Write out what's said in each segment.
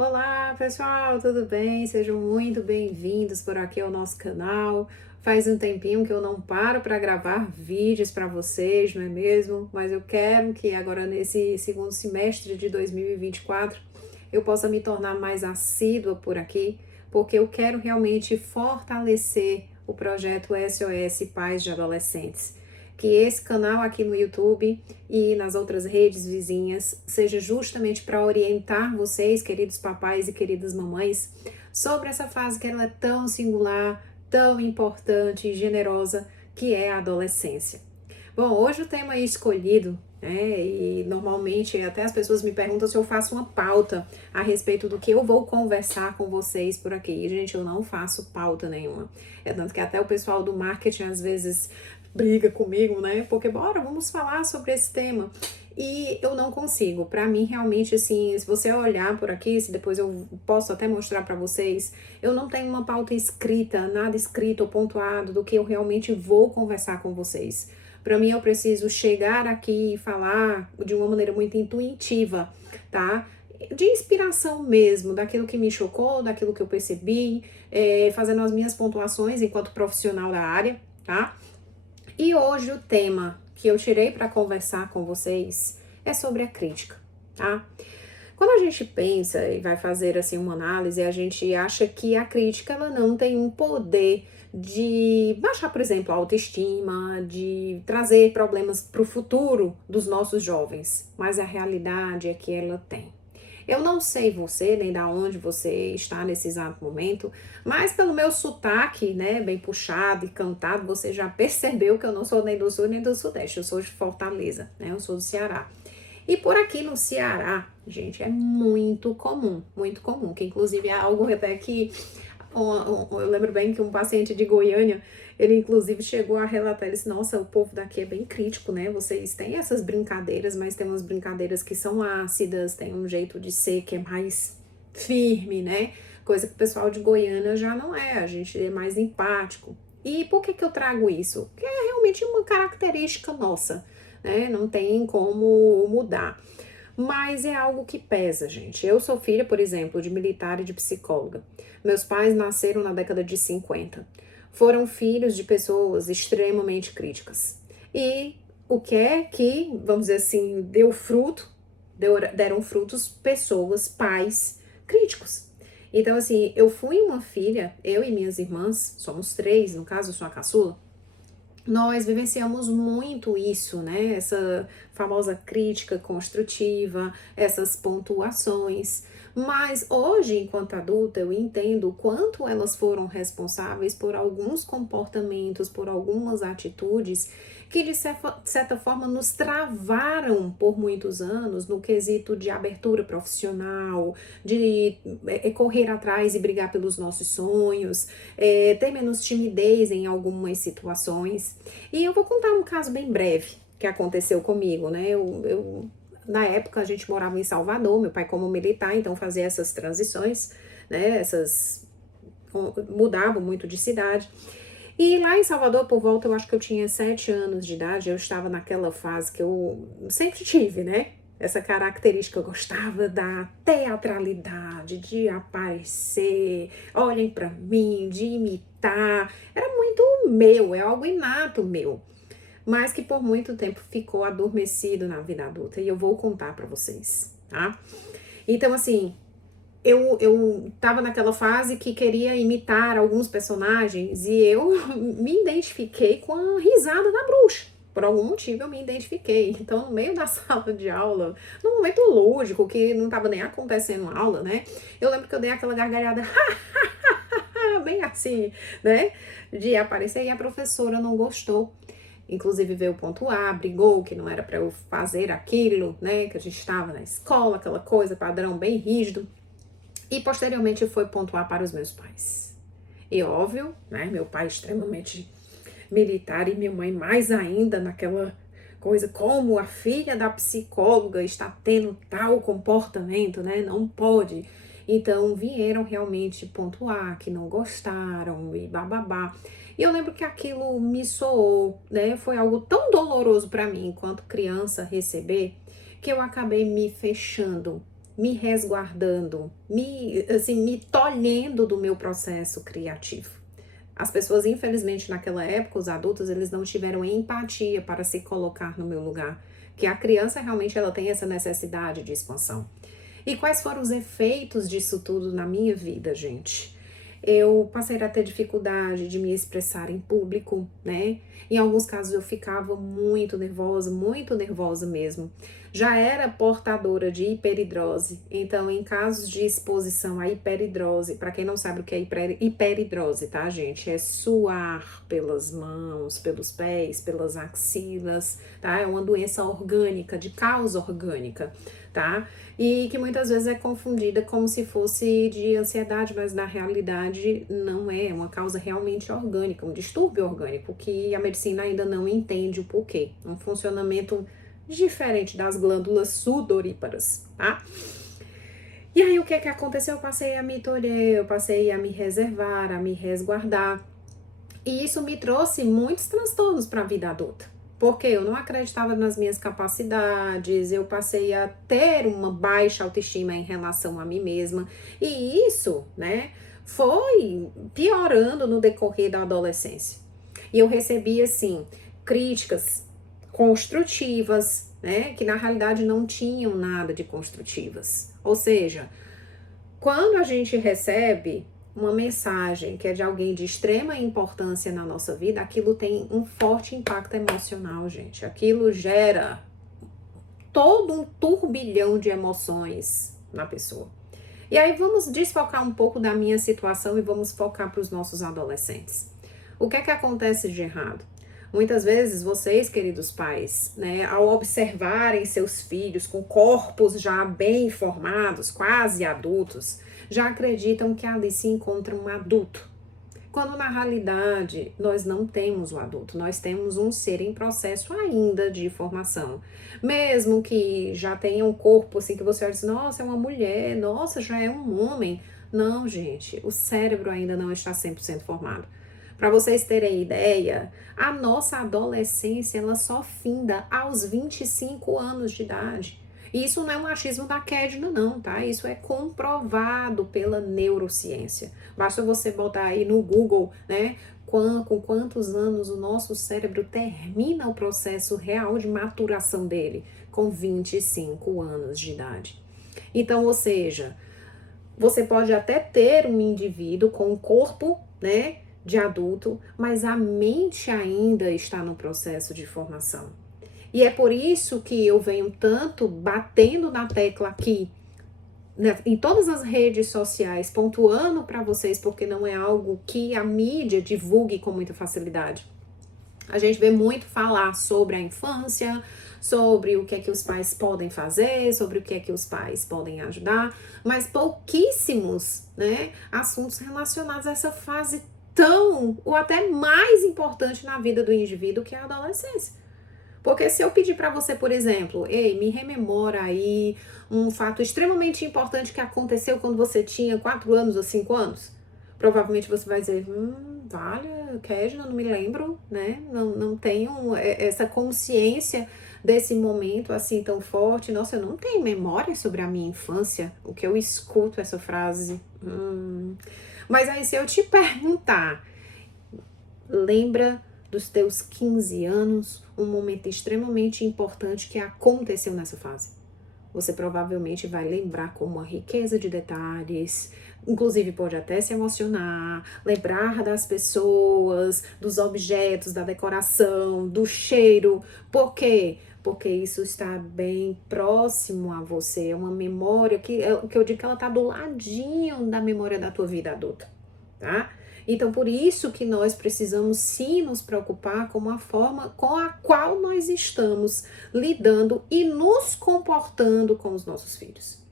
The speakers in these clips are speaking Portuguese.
Olá pessoal, tudo bem? Sejam muito bem-vindos por aqui ao nosso canal. Faz um tempinho que eu não paro para gravar vídeos para vocês, não é mesmo? Mas eu quero que agora nesse segundo semestre de 2024 eu possa me tornar mais assídua por aqui, porque eu quero realmente fortalecer o projeto SOS Pais de Adolescentes. Que esse canal aqui no YouTube e nas outras redes vizinhas seja justamente para orientar vocês, queridos papais e queridas mamães, sobre essa fase que ela é tão singular, tão importante e generosa, que é a adolescência. Bom, hoje o tema é escolhido, né? E normalmente até as pessoas me perguntam se eu faço uma pauta a respeito do que eu vou conversar com vocês por aqui. E, gente, eu não faço pauta nenhuma. É tanto que até o pessoal do marketing às vezes briga comigo, né? Porque bora, vamos falar sobre esse tema. E eu não consigo. Para mim, realmente, assim, se você olhar por aqui, se depois eu posso até mostrar para vocês, eu não tenho uma pauta escrita, nada escrito ou pontuado do que eu realmente vou conversar com vocês. Para mim, eu preciso chegar aqui e falar de uma maneira muito intuitiva, tá? De inspiração mesmo, daquilo que me chocou, daquilo que eu percebi, fazendo as minhas pontuações enquanto profissional da área, tá? E hoje o tema que eu tirei para conversar com vocês é sobre a crítica, tá? Quando a gente pensa e vai fazer assim uma análise, a gente acha que a crítica ela não tem um poder de baixar, por exemplo, a autoestima, de trazer problemas para o futuro dos nossos jovens, mas a realidade é que ela tem. Eu não sei você, nem da onde você está nesse exato momento, mas pelo meu sotaque, né, bem puxado e cantado, você já percebeu que eu não sou nem do sul nem do sudeste, eu sou de Fortaleza, né, eu sou do Ceará. E por aqui no Ceará, gente, é muito comum, que inclusive é algo até que eu lembro bem que um paciente de Goiânia, ele inclusive chegou a relatar, ele disse, nossa, o povo daqui é bem crítico, né? Vocês têm essas brincadeiras, mas tem umas brincadeiras que são ácidas, tem um jeito de ser que é mais firme, né? Coisa que o pessoal de Goiânia já não é, a gente é mais empático. E por que eu trago isso? Porque é realmente uma característica nossa, né? Não tem como mudar. Mas é algo que pesa, gente. Eu sou filha, por exemplo, de militar e de psicóloga. Meus pais nasceram na década de 50. Foram filhos de pessoas extremamente críticas. E o que é que, vamos dizer assim, deu fruto, deram frutos pessoas, pais críticos. Então, assim, eu fui uma filha, eu e minhas irmãs, somos três, no caso, eu sou a caçula, nós vivenciamos muito isso, né? Essa famosa crítica construtiva, essas pontuações. Mas hoje, enquanto adulta, eu entendo o quanto elas foram responsáveis por alguns comportamentos, por algumas atitudes que, de certa forma, nos travaram por muitos anos no quesito de abertura profissional, de correr atrás e brigar pelos nossos sonhos, ter menos timidez em algumas situações. E eu vou contar um caso bem breve que aconteceu comigo, né? Na época a gente morava em Salvador, meu pai como militar, então fazia essas transições, né? Mudava muito de cidade. E lá em Salvador, por volta, eu acho que eu tinha 7 anos de idade, eu estava naquela fase que eu sempre tive, né? Essa característica, eu gostava da teatralidade, de aparecer, olhem pra mim, de imitar. Era muito meu, é algo inato meu, mas que por muito tempo ficou adormecido na vida adulta. E eu vou contar pra vocês, tá? Então, assim, eu tava naquela fase que queria imitar alguns personagens e eu me identifiquei com a risada da bruxa. Por algum motivo eu me identifiquei. Então, no meio da sala de aula, num momento lúdico, que não tava nem acontecendo aula, né? Eu lembro que eu dei aquela gargalhada, bem assim, né? De aparecer e a professora não gostou. Inclusive veio pontuar, brigou que não era para eu fazer aquilo, né? Que a gente estava na escola, aquela coisa, padrão bem rígido. E posteriormente foi pontuar para os meus pais. E óbvio, né, meu pai extremamente militar e minha mãe mais ainda naquela coisa, como a filha da psicóloga está tendo tal comportamento, né, não pode. Então vieram realmente pontuar que não gostaram e bababá. E eu lembro que aquilo me soou, né, foi algo tão doloroso para mim enquanto criança receber, que eu acabei me fechando, me resguardando, me tolhendo do meu processo criativo. As pessoas, infelizmente, naquela época, os adultos, eles não tiveram empatia para se colocar no meu lugar. Que a criança realmente ela tem essa necessidade de expansão. E quais foram os efeitos disso tudo na minha vida, gente? Eu passei a ter dificuldade de me expressar em público, né? Em alguns casos eu ficava muito nervosa mesmo. Já era portadora de hiperidrose, então em casos de exposição à hiperidrose, para quem não sabe o que é hiperidrose, tá, gente? É suar pelas mãos, pelos pés, pelas axilas, tá? É uma doença orgânica, de causa orgânica, tá? E que muitas vezes é confundida como se fosse de ansiedade, mas na realidade não é uma causa realmente orgânica, um distúrbio orgânico, que a medicina ainda não entende o porquê. Um funcionamento diferente das glândulas sudoríparas, tá? E aí o que aconteceu? Eu passei a me tolher, eu passei a me reservar, a me resguardar. E isso me trouxe muitos transtornos para a vida adulta. Porque eu não acreditava nas minhas capacidades, eu passei a ter uma baixa autoestima em relação a mim mesma. E isso, né, foi piorando no decorrer da adolescência. E eu recebi, assim, críticas construtivas, né, que na realidade não tinham nada de construtivas. Ou seja, quando a gente recebe uma mensagem que é de alguém de extrema importância na nossa vida, aquilo tem um forte impacto emocional, gente. Aquilo gera todo um turbilhão de emoções na pessoa. E aí vamos desfocar um pouco da minha situação e vamos focar para os nossos adolescentes. O que é que acontece de errado? Muitas vezes vocês, queridos pais, né, ao observarem seus filhos com corpos já bem formados, quase adultos, já acreditam que ali se encontra um adulto. Quando na realidade nós não temos o adulto, nós temos um ser em processo ainda de formação. Mesmo que já tenha um corpo assim que você olha e diz, nossa, é uma mulher, nossa, já é um homem. Não, gente, o cérebro ainda não está 100% formado. Para vocês terem ideia, a nossa adolescência ela só finda aos 25 anos de idade. E isso não é um achismo da Kedna, não, tá? Isso é comprovado pela neurociência. Basta você botar aí no Google, né? Com quantos anos o nosso cérebro termina o processo real de maturação dele? Com 25 anos de idade. Então, ou seja, você pode até ter um indivíduo com um corpo, né, de adulto, mas a mente ainda está no processo de formação. E é por isso que eu venho tanto batendo na tecla aqui, né, em todas as redes sociais, pontuando para vocês, porque não é algo que a mídia divulgue com muita facilidade. A gente vê muito falar sobre a infância, sobre o que é que os pais podem fazer, sobre o que é que os pais podem ajudar, mas pouquíssimos, né, assuntos relacionados a essa fase tão, ou até mais importante na vida do indivíduo, que é a adolescência. Porque se eu pedir para você, por exemplo, ei, me rememora aí um fato extremamente importante que aconteceu quando você tinha 4 anos ou 5 anos, provavelmente você vai dizer, vale, Kedna, não me lembro, né? Não tenho essa consciência desse momento assim tão forte. Nossa, eu não tenho memória sobre a minha infância. O que eu escuto essa frase. Mas aí se eu te perguntar, lembra dos teus 15 anos, um momento extremamente importante que aconteceu nessa fase? Você provavelmente vai lembrar com uma riqueza de detalhes, inclusive pode até se emocionar, lembrar das pessoas, dos objetos, da decoração, do cheiro. Por quê? Porque isso está bem próximo a você, é uma memória que eu digo que ela está do ladinho da memória da tua vida adulta, tá? Então, por isso que nós precisamos sim nos preocupar com a forma com a qual nós estamos lidando e nos comportando com os nossos filhos.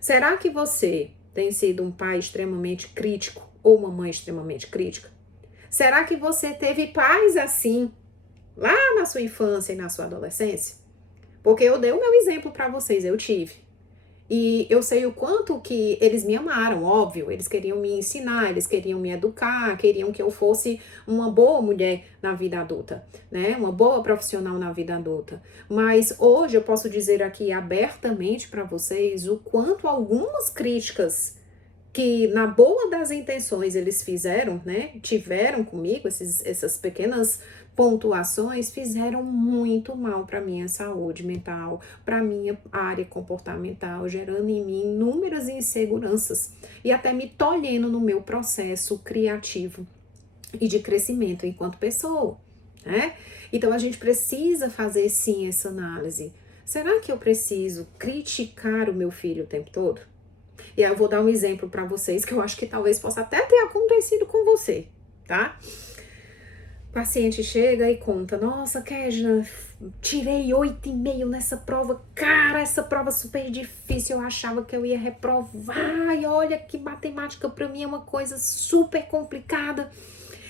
Será que você tem sido um pai extremamente crítico ou uma mãe extremamente crítica? Será que você teve pais assim lá na sua infância e na sua adolescência? Porque eu dei o meu exemplo para vocês, eu tive. E eu sei o quanto que eles me amaram, óbvio, eles queriam me ensinar, eles queriam me educar, queriam que eu fosse uma boa mulher na vida adulta, né? Uma boa profissional na vida adulta. Mas hoje eu posso dizer aqui abertamente para vocês o quanto algumas críticas que na boa das intenções eles fizeram, né? Tiveram comigo essas pequenas pontuações fizeram muito mal para minha saúde mental, para minha área comportamental, gerando em mim inúmeras inseguranças e até me tolhendo no meu processo criativo e de crescimento enquanto pessoa, né? Então a gente precisa fazer sim essa análise. Será que eu preciso criticar o meu filho o tempo todo? E aí eu vou dar um exemplo para vocês que eu acho que talvez possa até ter acontecido com você, tá? O paciente chega e conta, nossa, Kesna, tirei 8,5 nessa prova, cara, essa prova super difícil, eu achava que eu ia reprovar, e olha que matemática para mim é uma coisa super complicada.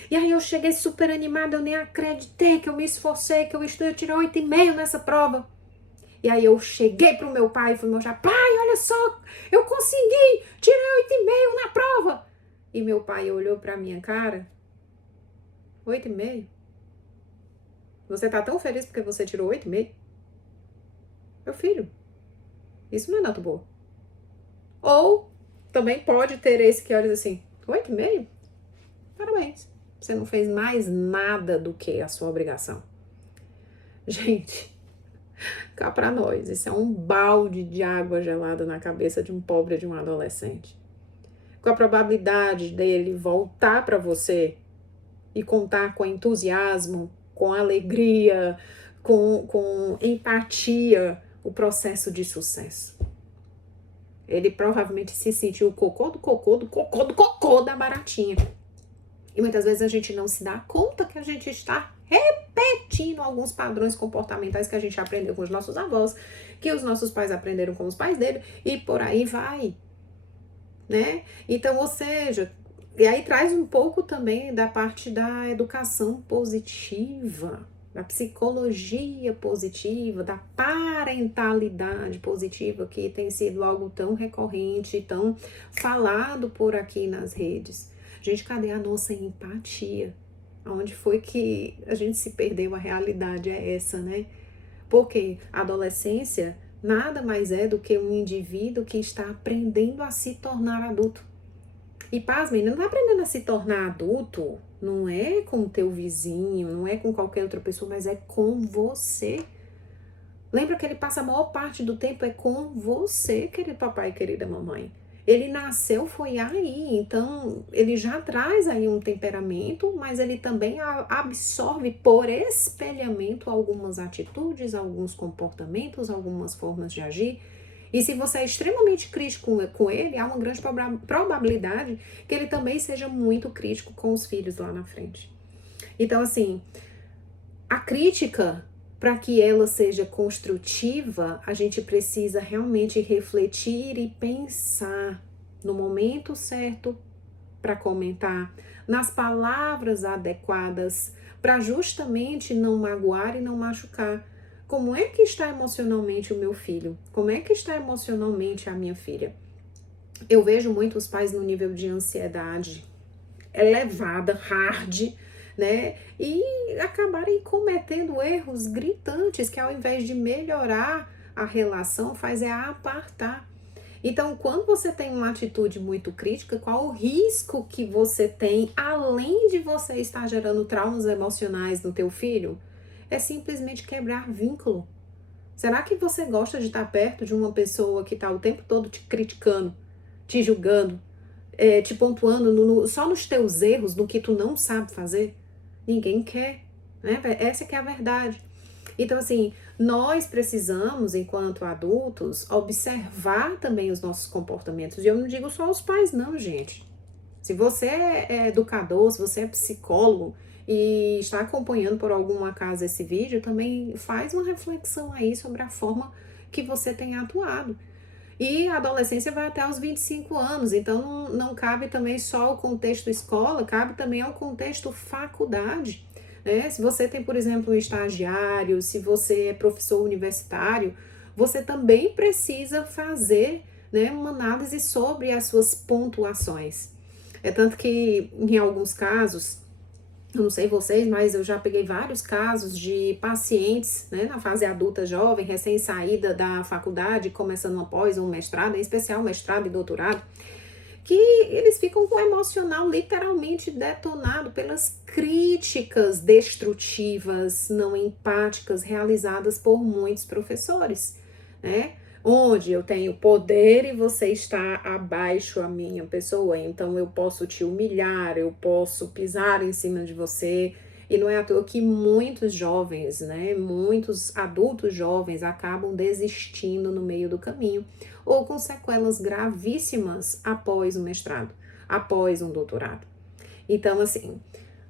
E aí eu cheguei super animada, eu nem acreditei que eu me esforcei, que eu estudei, eu tirei 8,5 nessa prova. E aí eu cheguei pro meu pai e fui mostrar, pai, olha só, eu consegui, tirei 8,5 na prova. E meu pai olhou pra minha cara, 8,5? Você tá tão feliz porque você tirou 8,5? Meu filho, isso não é nota boa. Ou também pode ter esse que olha assim, 8,5? Parabéns, você não fez mais nada do que a sua obrigação. Gente, cá pra nós, isso é um balde de água gelada na cabeça de um pobre de um adolescente. Com a probabilidade dele voltar para você e contar com entusiasmo, com alegria, com empatia, o processo de sucesso. Ele provavelmente se sentiu o cocô do cocô do cocô do cocô da baratinha. E muitas vezes a gente não se dá conta que a gente está repetindo alguns padrões comportamentais que a gente aprendeu com os nossos avós, que os nossos pais aprenderam com os pais dele, e por aí vai, né? Então, ou seja, e aí traz um pouco também da parte da educação positiva, da psicologia positiva, da parentalidade positiva, que tem sido algo tão recorrente, tão falado por aqui nas redes. Gente, cadê a nossa empatia? Onde foi que a gente se perdeu? A realidade é essa, né? Porque a adolescência nada mais é do que um indivíduo que está aprendendo a se tornar adulto. E pasmem, não está aprendendo a se tornar adulto, não é com o teu vizinho, não é com qualquer outra pessoa, mas é com você. Lembra que ele passa a maior parte do tempo é com você, querido papai e querida mamãe. Ele nasceu, foi aí, então ele já traz aí um temperamento, mas ele também absorve por espelhamento algumas atitudes, alguns comportamentos, algumas formas de agir. E se você é extremamente crítico com ele, há uma grande probabilidade que ele também seja muito crítico com os filhos lá na frente. Então, assim, a crítica, para que ela seja construtiva, a gente precisa realmente refletir e pensar no momento certo para comentar, nas palavras adequadas, para justamente não magoar e não machucar. Como é que está emocionalmente o meu filho? Como é que está emocionalmente a minha filha? Eu vejo muitos pais no nível de ansiedade elevada, hard, né? E acabarem cometendo erros gritantes que ao invés de melhorar a relação, faz é apartar. Então, quando você tem uma atitude muito crítica, qual o risco que você tem, além de você estar gerando traumas emocionais no teu filho? É simplesmente quebrar vínculo. Será que você gosta de estar perto de uma pessoa que está o tempo todo te criticando, te julgando, te pontuando só nos teus erros, no que tu não sabe fazer? Ninguém quer, né? Essa que é a verdade. Então, assim, nós precisamos, enquanto adultos, observar também os nossos comportamentos. E eu não digo só os pais, não, gente. Se você é educador, se você é psicólogo e está acompanhando por algum acaso esse vídeo, também faz uma reflexão aí sobre a forma que você tem atuado. E a adolescência vai até os 25 anos, então não cabe também só o contexto escola, cabe também ao contexto faculdade. Né? Se você tem, por exemplo, um estagiário, se você é professor universitário, você também precisa fazer né, uma análise sobre as suas pontuações. É tanto que, em alguns casos, eu não sei vocês, mas eu já peguei vários casos de pacientes, né, na fase adulta jovem, recém-saída da faculdade, começando uma pós ou um mestrado, em especial mestrado e doutorado, que eles ficam com o emocional literalmente detonado pelas críticas destrutivas, não empáticas, realizadas por muitos professores, né? Onde eu tenho poder e você está abaixo a minha pessoa, então eu posso te humilhar, eu posso pisar em cima de você. E não é à toa que muitos jovens, né, muitos adultos jovens acabam desistindo no meio do caminho ou com sequelas gravíssimas após um mestrado, após um doutorado. Então, assim,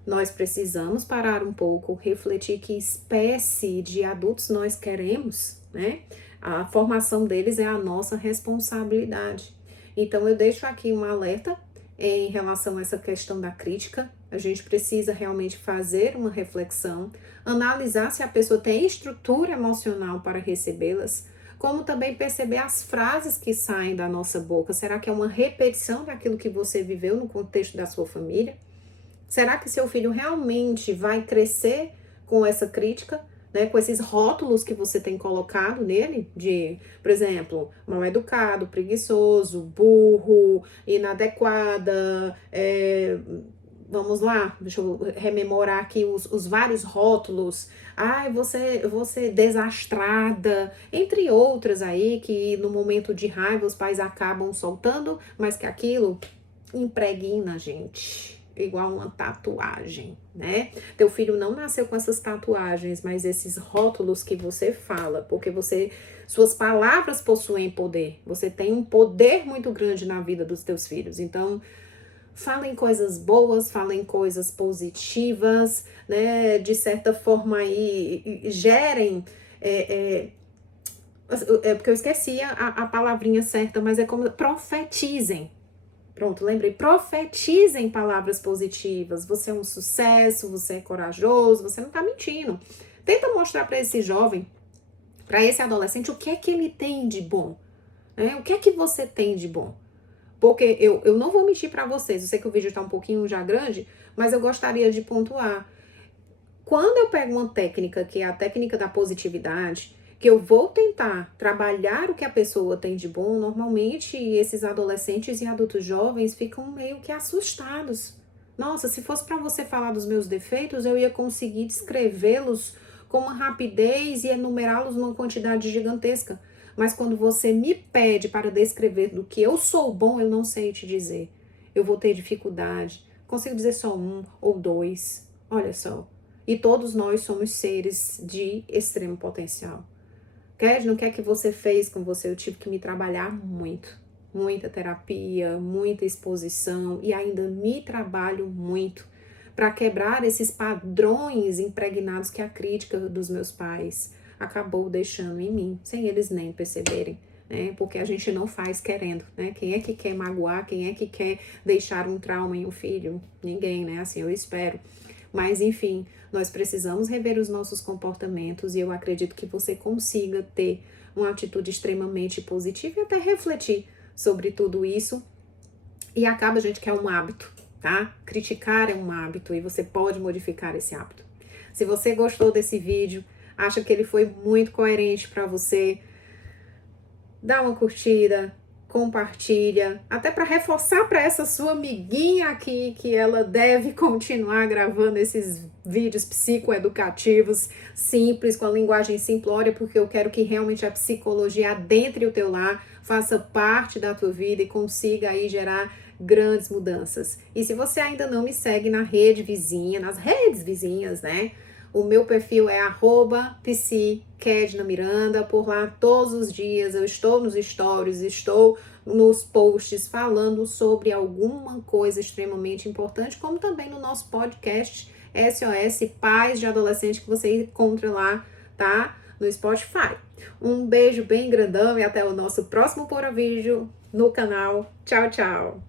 nós precisamos parar um pouco, refletir que espécie de adultos nós queremos, né? A formação deles é a nossa responsabilidade. Então, eu deixo aqui um alerta em relação a essa questão da crítica. A gente precisa realmente fazer uma reflexão, analisar se a pessoa tem estrutura emocional para recebê-las, como também perceber as frases que saem da nossa boca. Será que é uma repetição daquilo que você viveu no contexto da sua família? Será que seu filho realmente vai crescer com essa crítica, né, com esses rótulos que você tem colocado nele, de, por exemplo, mal educado, preguiçoso, burro, inadequada, vamos lá, deixa eu rememorar aqui os vários rótulos. Ai, você desastrada, entre outras aí que no momento de raiva os pais acabam soltando, mas que aquilo impregna a gente. Igual uma tatuagem, né? Teu filho não nasceu com essas tatuagens, mas esses rótulos que você fala, porque suas palavras possuem poder. Você tem um poder muito grande na vida dos teus filhos. Então, falem coisas boas, falem coisas positivas, né? De certa forma aí, gerem... porque eu esqueci a palavrinha certa, mas é como profetizem. Pronto, lembrei. Profetizem palavras positivas. Você é um sucesso, você é corajoso, você não tá mentindo. Tenta mostrar para esse jovem, para esse adolescente, o que é que ele tem de bom. Né? O que é que você tem de bom? Porque eu não vou mentir para vocês. Eu sei que o vídeo tá um pouquinho já grande, mas eu gostaria de pontuar. Quando eu pego uma técnica, que é a técnica da positividade, que eu vou tentar trabalhar o que a pessoa tem de bom, normalmente esses adolescentes e adultos jovens ficam meio que assustados. Nossa, se fosse para você falar dos meus defeitos, eu ia conseguir descrevê-los com uma rapidez e enumerá-los numa quantidade gigantesca. Mas quando você me pede para descrever do que eu sou bom, eu não sei te dizer. Eu vou ter dificuldade. Consigo dizer só um ou dois. Olha só. E todos nós somos seres de extremo potencial. Kedna, o que é que você fez com você? Eu tive que me trabalhar muito. Muita terapia, muita exposição e ainda me trabalho muito para quebrar esses padrões impregnados que a crítica dos meus pais acabou deixando em mim, sem eles nem perceberem, né? Porque a gente não faz querendo, né? Quem é que quer magoar? Quem é que quer deixar um trauma em um filho? Ninguém, né? Assim eu espero. Mas, enfim, nós precisamos rever os nossos comportamentos e eu acredito que você consiga ter uma atitude extremamente positiva e até refletir sobre tudo isso. E acaba, gente, que é um hábito, tá? Criticar é um hábito e você pode modificar esse hábito. Se você gostou desse vídeo, acha que ele foi muito coerente para você, dá uma curtida, compartilha, até para reforçar para essa sua amiguinha aqui que ela deve continuar gravando esses vídeos psicoeducativos simples, com a linguagem simplória, porque eu quero que realmente a psicologia adentre o teu lar, faça parte da tua vida e consiga aí gerar grandes mudanças. E se você ainda não me segue na rede vizinha, nas redes vizinhas, né? O meu perfil é @psikednamiranda. Por lá todos os dias eu estou nos stories, estou nos posts falando sobre alguma coisa extremamente importante, como também no nosso podcast SOS Pais de Adolescente, que você encontra lá, tá? No Spotify. Um beijo bem grandão e até o nosso próximo Pura Vídeo no canal. Tchau, tchau!